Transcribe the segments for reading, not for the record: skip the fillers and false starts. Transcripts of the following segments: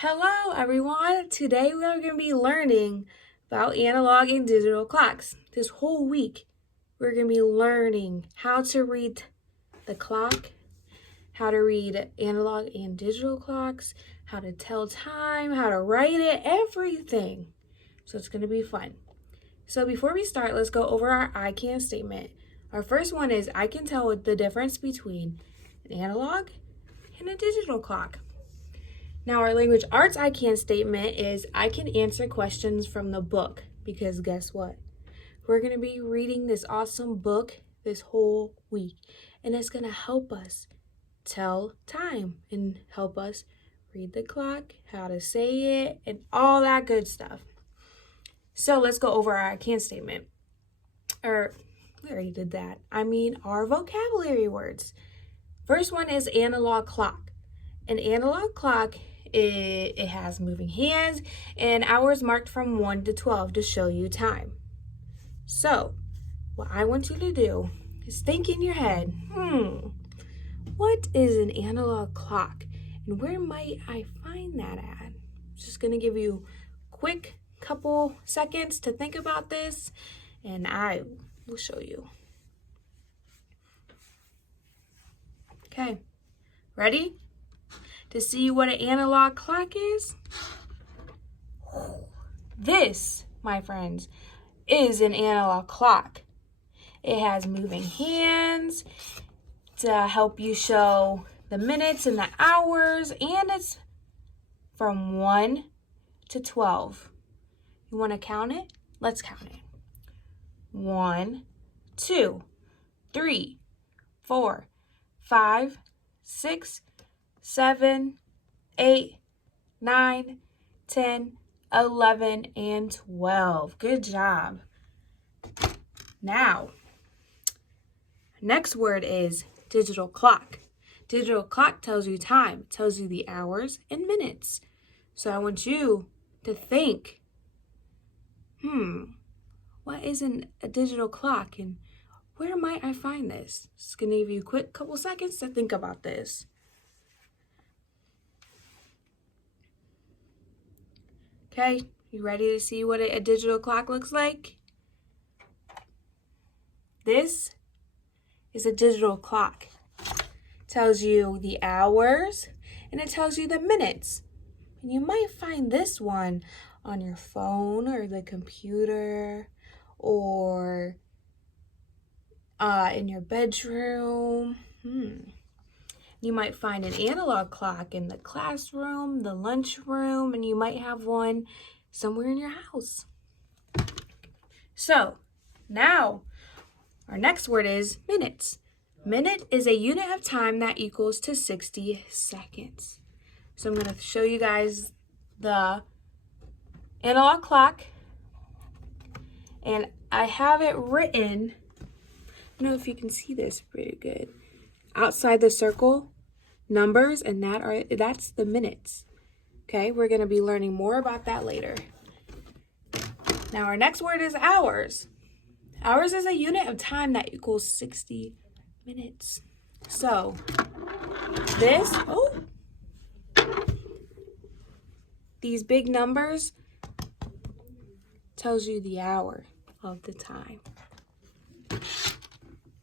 Hello everyone! Today we are going to be learning about analog and digital clocks. This whole week we're going to be learning how to read the clock, how to read analog and digital clocks, how to tell time, how to write it, everything. So it's going to be fun. So before we start, let's go over our I can statement. Our first one is I can tell the difference between an analog and a digital clock. Now our language arts I can statement is I can answer questions from the book, because guess what? We're going to be reading this awesome book this whole week, and it's going to help us tell time and help us read the clock, how to say it, and all that good stuff. So let's go over our I can statement. We already did that. Our vocabulary words. First one is analog clock. An analog clock, it has moving hands and hours marked from 1 to 12 to show you time. So, what I want you to do is think in your head, what is an analog clock and where might I find that at? I'm just going to give you a quick couple seconds to think about this and I will show you. Okay, ready? To see what an analog clock is? This, my friends, is an analog clock. It has moving hands to help you show the minutes and the hours, and it's from 1 to 12. You want to count it? Let's count it. 1, 2, 3, 4, 5, 6, 7, 8, 9, 10, 11, and 12. Good job. Now, next word is digital clock. Digital clock tells you time. It tells you the hours and minutes. So I want you to think, what is a digital clock and where might I find this? Just going to give you a quick couple seconds to think about this. Okay, you ready to see what a digital clock looks like? This is a digital clock. It tells you the hours and it tells you the minutes. And you might find this one on your phone or the computer or in your bedroom. You might find an analog clock in the classroom, the lunchroom, and you might have one somewhere in your house. So now our next word is minutes. Minute is a unit of time that equals to 60 seconds. So I'm going to show you guys the analog clock, and I have it written, I don't know if you can see this pretty good, outside the circle, numbers, and that's the minutes. Okay, we're going to be learning more about that later. Now our next word is hours. Hours is a unit of time that equals 60 minutes. So these big numbers tells you the hour of the time.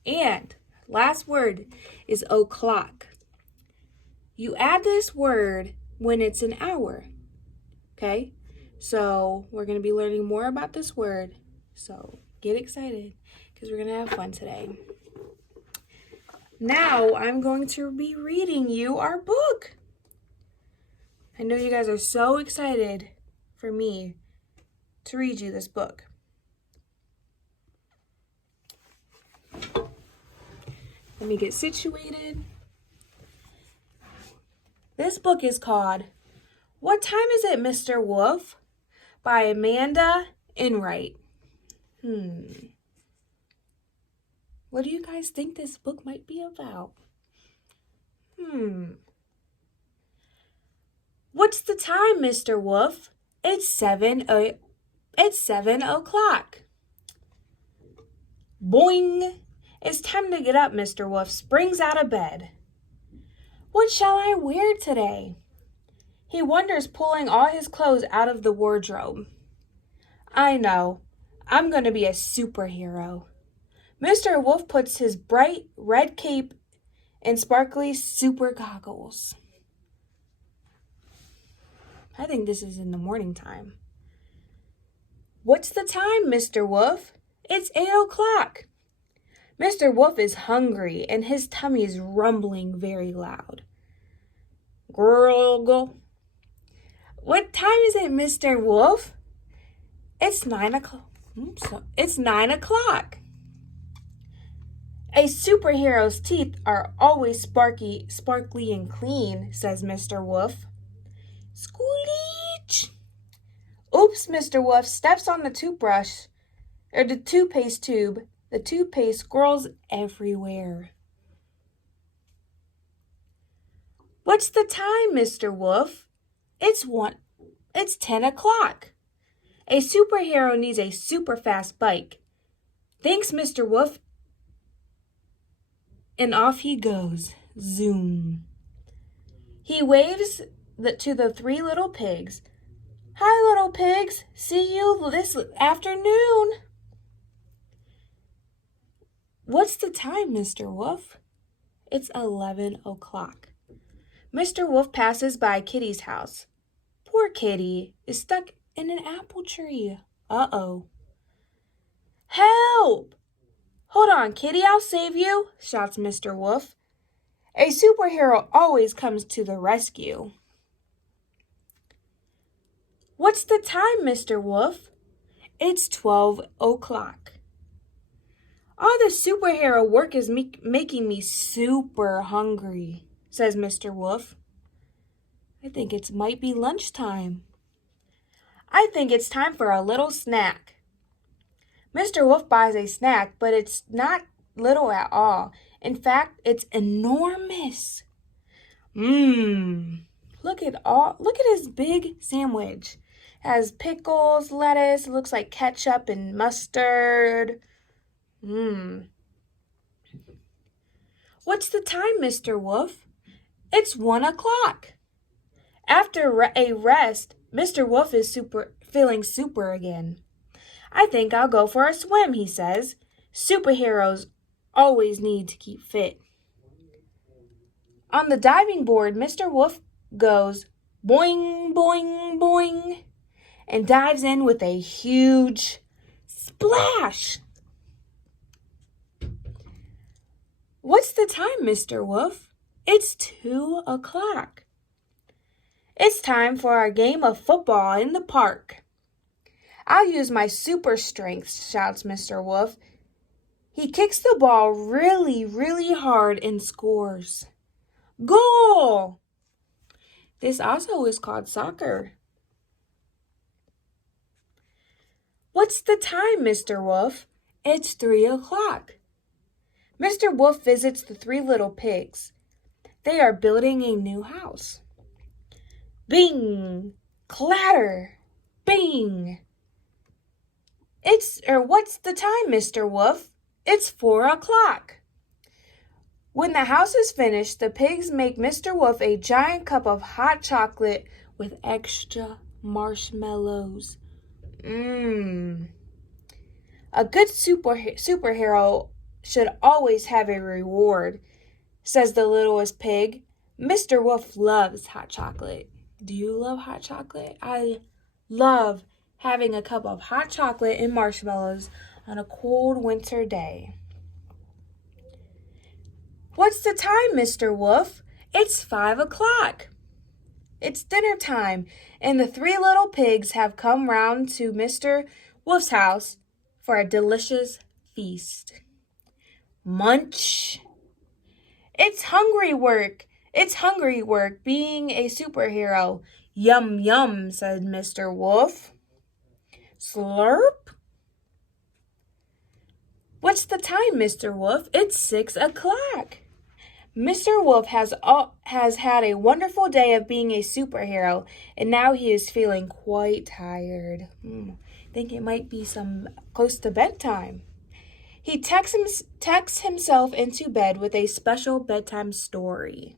And last word is o'clock. You add this word when it's an hour, okay? So we're going to be learning more about this word. So get excited because we're going to have fun today. Now I'm going to be reading you our book. I know you guys are so excited for me to read you this book. Let me get situated. This book is called What Time Is It, Mr. Wolf? By Amanda Enright. What do you guys think this book might be about? What's the time, Mr. Wolf? It's 7 o'clock. Boing! It's time to get up, Mr. Wolf springs out of bed. What shall I wear today? He wonders pulling all his clothes out of the wardrobe. I know. I'm going to be a superhero. Mr. Wolf puts his bright red cape and sparkly super goggles. I think this is in the morning time. What's the time, Mr. Wolf? It's 8 o'clock. Mr. Wolf is hungry and his tummy is rumbling very loud. Gurgle. What time is it, Mr. Wolf? It's 9 o'clock. It's 9 o'clock. A superhero's teeth are always sparkly and clean, says Mr. Wolf. Squeech! Oops, Mr. Wolf steps on the toothpaste tube. The toothpaste swirls everywhere. What's the time, Mr. Wolf? It's 10 o'clock. A superhero needs a super fast bike. Thanks, Mr. Wolf. And off he goes. Zoom. He waves to the 3 little pigs. Hi, little pigs. See you this afternoon. What's the time, Mr. Wolf? It's 11 o'clock. Mr. Wolf passes by Kitty's house. Poor Kitty is stuck in an apple tree. Uh-oh. Help! Hold on, Kitty, I'll save you, shouts Mr. Wolf. A superhero always comes to the rescue. What's the time, Mr. Wolf? It's 12 o'clock. All the superhero work is making me super hungry, says Mr. Wolf. I think it might be lunchtime. I think it's time for a little snack. Mr. Wolf buys a snack, but it's not little at all. In fact, it's enormous. Look at his big sandwich. It has pickles, lettuce, it looks like ketchup and mustard. What's the time, Mr. Wolf? It's 1 o'clock. After a rest, Mr. Wolf is feeling super again. I think I'll go for a swim, he says. Superheroes always need to keep fit. On the diving board, Mr. Wolf goes boing, boing, boing, and dives in with a huge splash. What's the time, Mr. Wolf? It's 2 o'clock. It's time for our game of football in the park. I'll use my super strength, shouts Mr. Wolf. He kicks the ball really, really hard and scores. Goal! This also is called soccer. What's the time, Mr. Wolf? It's 3 o'clock. Mr. Wolf visits the 3 little pigs. They are building a new house. Bing! Clatter! Bing! What's the time, Mr. Wolf? It's 4 o'clock. When the house is finished, the pigs make Mr. Wolf a giant cup of hot chocolate with extra marshmallows. A good superhero should always have a reward, says the littlest pig. Mr. Wolf loves hot chocolate. Do you love hot chocolate? I love having a cup of hot chocolate and marshmallows on a cold winter day. What's the time, Mr. Wolf? It's 5 o'clock. It's dinner time, and the 3 little pigs have come round to Mr. Wolf's house for a delicious feast. Munch! It's hungry work. It's hungry work being a superhero. Yum, yum, said Mr. Wolf. Slurp. What's the time, Mr. Wolf? It's 6 o'clock. Mr. Wolf has had a wonderful day of being a superhero, and now he is feeling quite tired. I think it might be close to bedtime. He tucks himself into bed with a special bedtime story.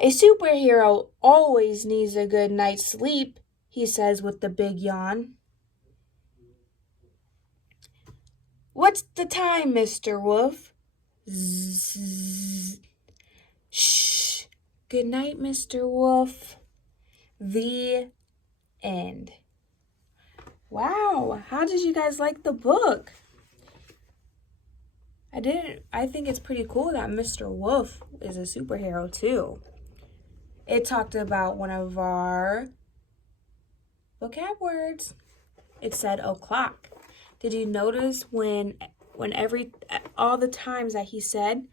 A superhero always needs a good night's sleep, he says with the big yawn. What's the time, Mr. Wolf? Zzz. Shh. Good night, Mr. Wolf. The end. Wow, how did you guys like the book? I think it's pretty cool that Mr. Wolf is a superhero too. It talked about one of our vocab words. It said o'clock. Did you notice when all the times that he said,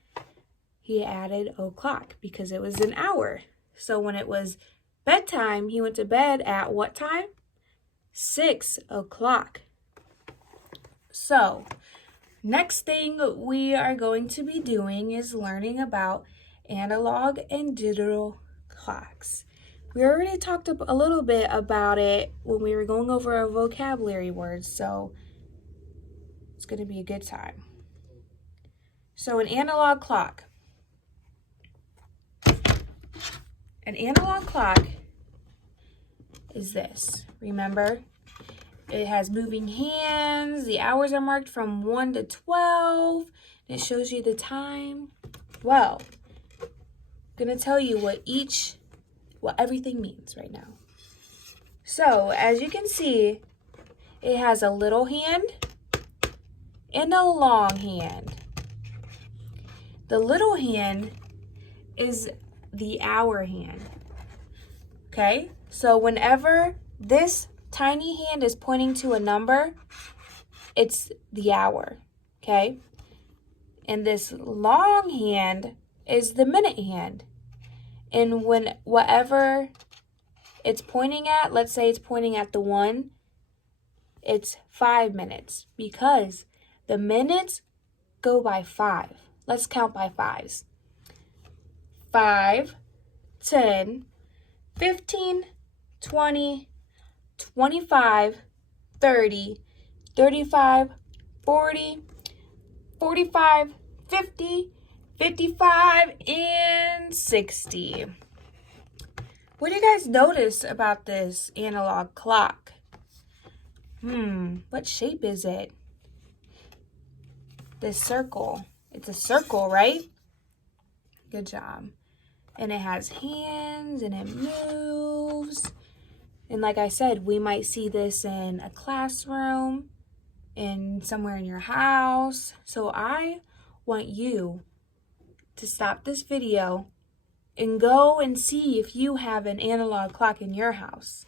he added o'clock because it was an hour. So when it was bedtime, he went to bed at what time? 6 o'clock. So next thing we are going to be doing is learning about analog and digital clocks. We already talked a little bit about it when we were going over our vocabulary words, so it's going to be a good time. So an analog clock. An analog clock is this. Remember, it has moving hands. The hours are marked from 1 to 12. And it shows you the time. Well, I'm going to tell you what everything means right now. So, as you can see, it has a little hand and a long hand. The little hand is the hour hand. Okay? So whenever this tiny hand is pointing to a number, it's the hour. Okay? And this long hand is the minute hand. And whatever it's pointing at, let's say it's pointing at the 1, it's 5 minutes because the minutes go by 5. Let's count by 5s. 5, 10, 15, 20, 25, 30, 35, 40, 45, 50, 55, and 60. What do you guys notice about this analog clock? What shape is it? This circle. It's a circle, right? Good job. And it has hands and it moves. And like I said, we might see this in a classroom and somewhere in your house. So I want you to stop this video and go and see if you have an analog clock in your house.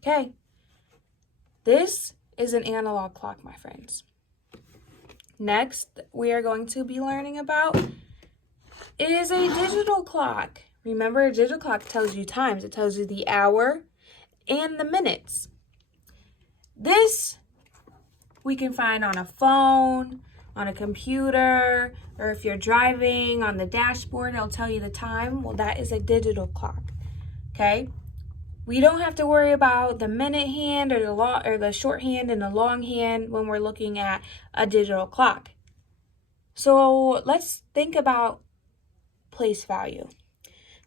Okay. This is an analog clock, my friends. Next, we are going to be learning about is a digital clock. Remember, a digital clock tells you times. It tells you the hour and the minutes. This we can find on a phone, on a computer, or if you're driving on the dashboard, it'll tell you the time. Well, that is a digital clock. Okay? We don't have to worry about the minute hand or the short hand and the long hand when we're looking at a digital clock. So let's think about place value.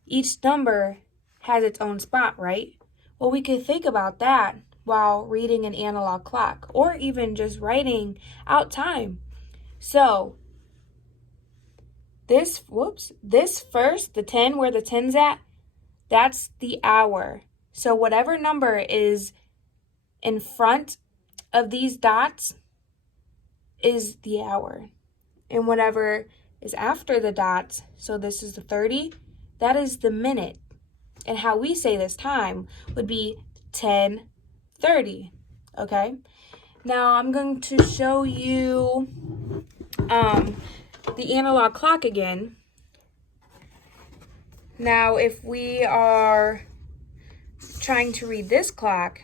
Each number has its own spot, right? Well, we could think about that while reading an analog clock or even just writing out time. So this first, the 10, where the 10's at, that's the hour. So whatever number is in front of these dots is the hour. And whatever is after the dots, so this is the 30, that is the minute. And how we say this time would be 10:30, okay? Now I'm going to show you the analog clock again. Now if we are trying to read this clock,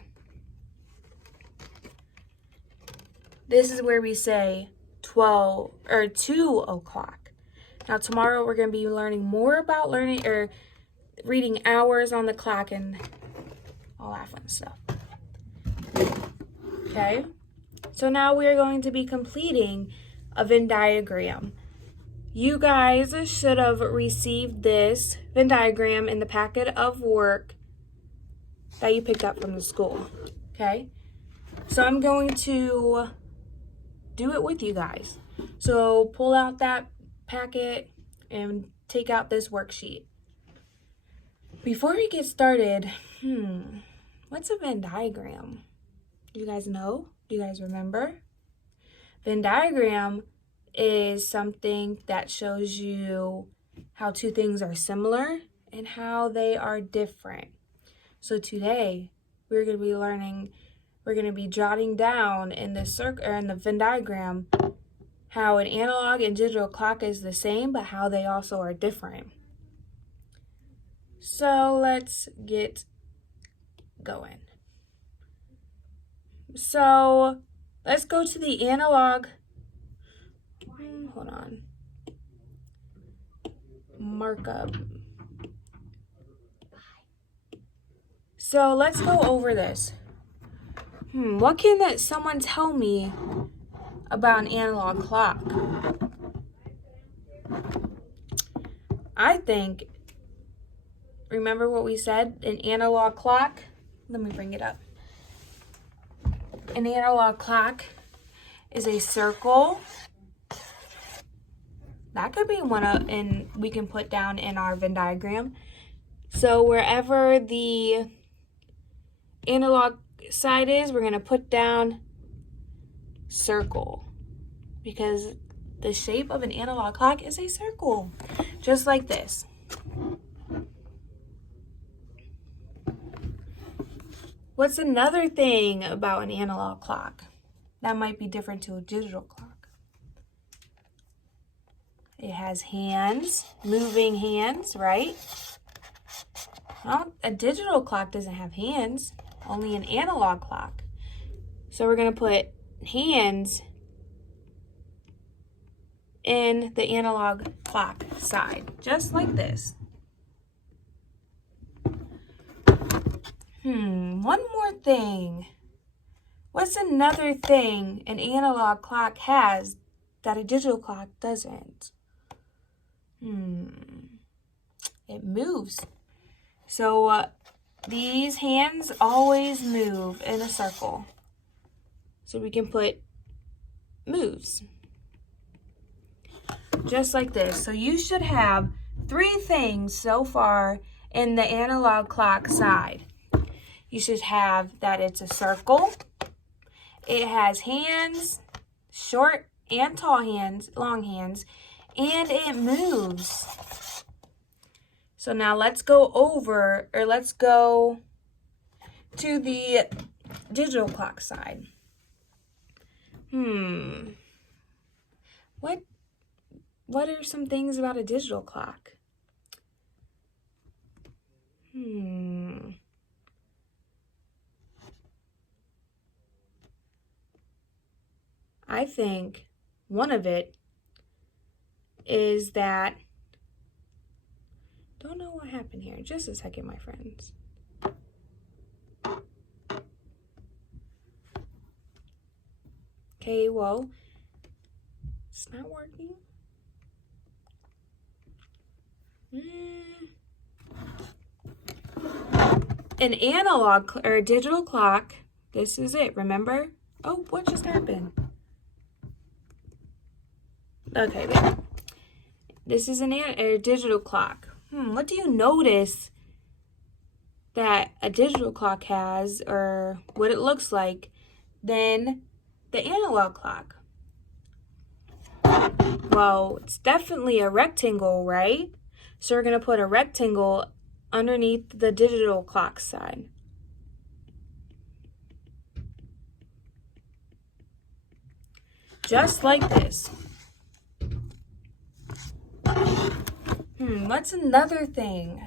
this is where we say 2 o'clock. Now tomorrow we're going to be learning more about reading hours on the clock and all that fun stuff. Okay, so now we are going to be completing a Venn diagram. You guys should have received this Venn diagram in the packet of work that you picked up from the school, okay? So I'm going to do it with you guys. So pull out that packet and take out this worksheet. Before we get started, what's a Venn diagram? Do you guys know? Do you guys remember? Venn diagram is something that shows you how two things are similar and how they are different. So today we're going to be jotting down in the circle or in the Venn diagram how an analog and digital clock is the same, but how they also are different. So let's get going. So let's go to the analog. Hold on. Markup. So let's go over this. What can someone tell me about an analog clock? I think, remember what we said? An analog clock. Let me bring it up. An analog clock is a circle. That could be one and we can put down in our Venn diagram. So wherever the analog side is, we're going to put down circle, because the shape of an analog clock is a circle, just like this. What's another thing about an analog clock that might be different to a digital clock? It has hands, moving hands, right? Well, a digital clock doesn't have hands, only an analog clock. So we're going to put hands in the analog clock side, just like this. One more thing. What's another thing an analog clock has that a digital clock doesn't? It moves. So these hands always move in a circle. So we can put moves. Just like this. So you should have 3 things so far in the analog clock side. You should have that it's a circle. It has hands, short and tall hands, long hands, and it moves. So now let's go to the digital clock side. What are some things about a digital clock? I think one of it is that, don't know what happened here. Just a second, my friends. Okay, well, it's not working. An analog or a digital clock, this is it, remember? Oh, what just happened? Okay, there. This is a digital clock. What do you notice that a digital clock has, or what it looks like, than the analog clock? Well, it's definitely a rectangle, right? So we're going to put a rectangle underneath the digital clock side. Just like this. What's another thing?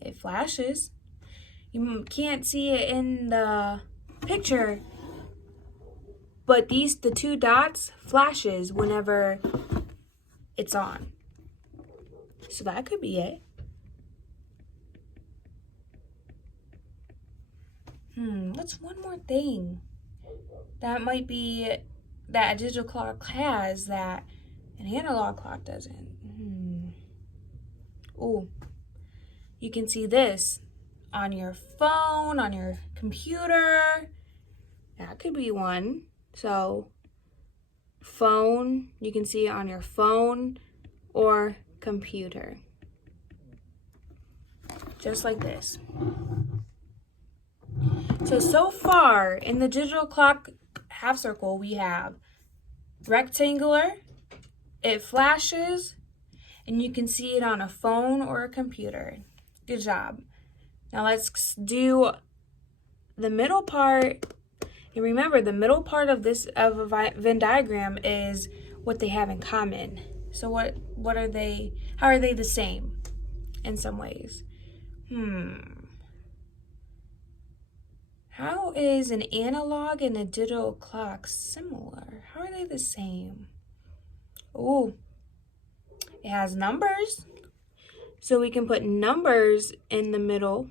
It flashes. You can't see it in the picture, but the 2 dots flashes whenever it's on. So that could be it. What's one more thing that might be that a digital clock has that an analog clock doesn't? Oh, you can see this on your phone, on your computer. That could be one. So phone, you can see it on your phone or computer. Just like this. So far in the digital clock half circle, we have rectangular, it flashes, and you can see it on a phone or a computer. Good job. Now let's do the middle part. And remember, the middle part of a Venn diagram is what they have in common. So what are they? How are they the same in some ways? How is an analog and a digital clock similar? How are they the same? Oh, it has numbers. So we can put numbers in the middle.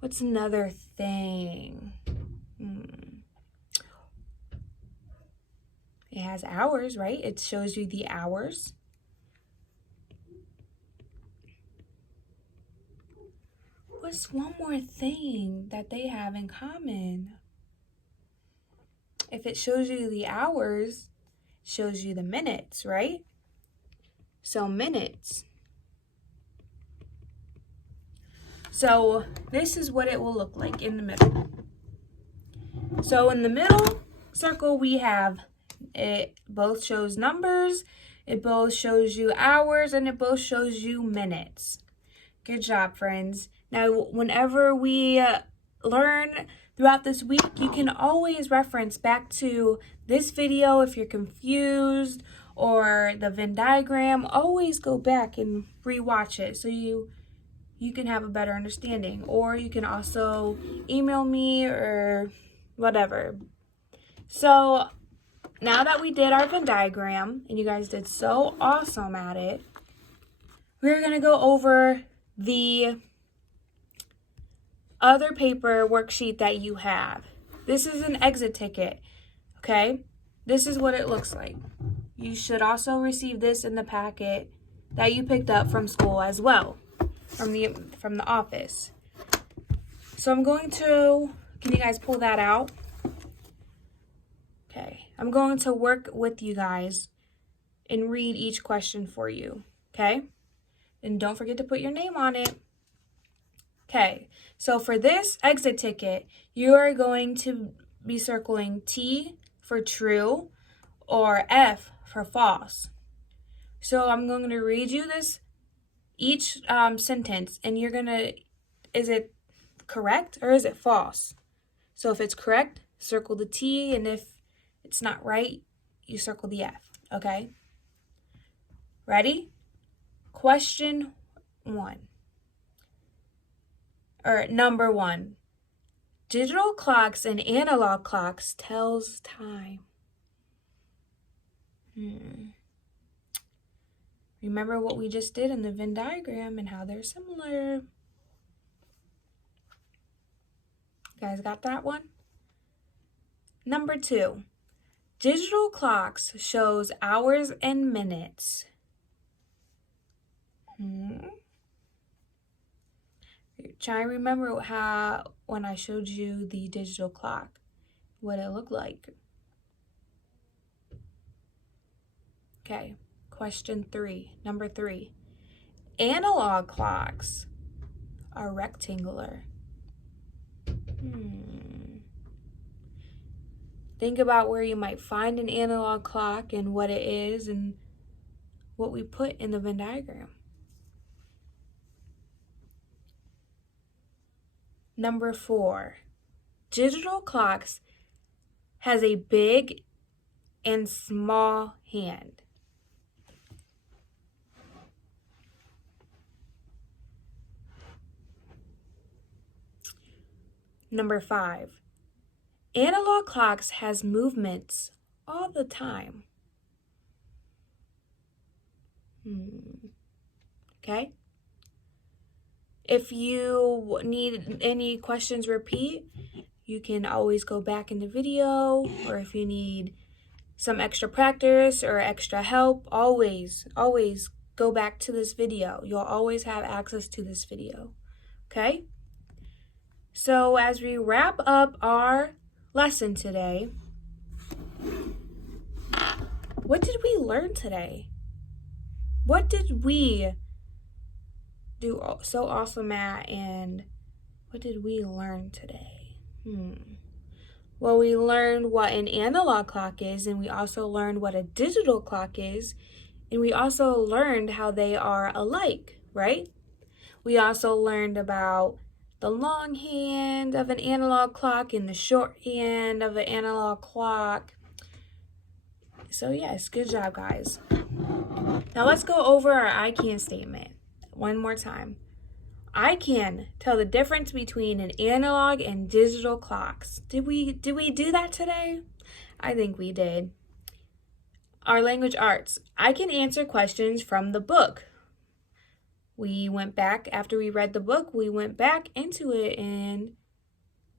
What's another thing? It has hours, right? It shows you the hours. What's one more thing that they have in common? If it shows you the hours, it shows you the minutes, right? So minutes. So this is what it will look like in the middle. So in the middle circle, we have it both shows numbers, it both shows you hours, and it both shows you minutes. Good job, friends. Now, whenever we learn throughout this week, you can always reference back to this video if you're confused or the Venn diagram. Always go back and rewatch it so you can have a better understanding. Or you can also email me or whatever. So now that we did our Venn diagram, and you guys did so awesome at it, we're going to go over the other paper worksheet that you have. This is an exit ticket, okay? This is what it looks like. You should also receive this in the packet that you picked up from school as well, from the office. So I'm going to, can you guys pull that out? Okay, I'm going to work with you guys and read each question for you, okay? And don't forget to put your name on it. Okay, so for this exit ticket, you are going to be circling T for true or F for false. So I'm going to read you each sentence, and you're going to, is it correct or is it false? So if it's correct, circle the T, and if it's not right, you circle the F, okay? Ready? Question 1. Or number 1. Digital clocks and analog clocks tells time. Remember what we just did in the Venn diagram and how they're similar. You guys got that one? Number 2. Digital clocks shows hours and minutes. Try and remember how, when I showed you the digital clock, what it looked like. Okay, question 3, number 3. Analog clocks are rectangular. Think about where you might find an analog clock and what it is and what we put in the Venn diagram. Number 4, digital clocks has a big and small hand. Number 5, analog clocks has movements all the time. Okay? If you need any questions repeat, you can always go back in the video, or if you need some extra practice or extra help, always go back to this video. You'll always have access to this video, okay? So as we wrap up our lesson today, what did we learn today? What did we do so awesome at, and what did we learn today? Well, we learned what an analog clock is, and we also learned what a digital clock is, and we also learned how they are alike, right? We also learned about the long hand of an analog clock and the short hand of an analog clock. So yes, good job, guys. Now let's go over our I can statement one more time. I can tell the difference between an analog and digital clocks. Did we do that today? I think we did. Our language arts. I can answer questions from the book. We went back after we read the book. We went back into it and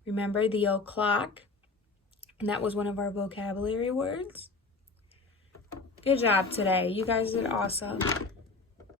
remember the old clock. And that was one of our vocabulary words. Good job today. You guys did awesome.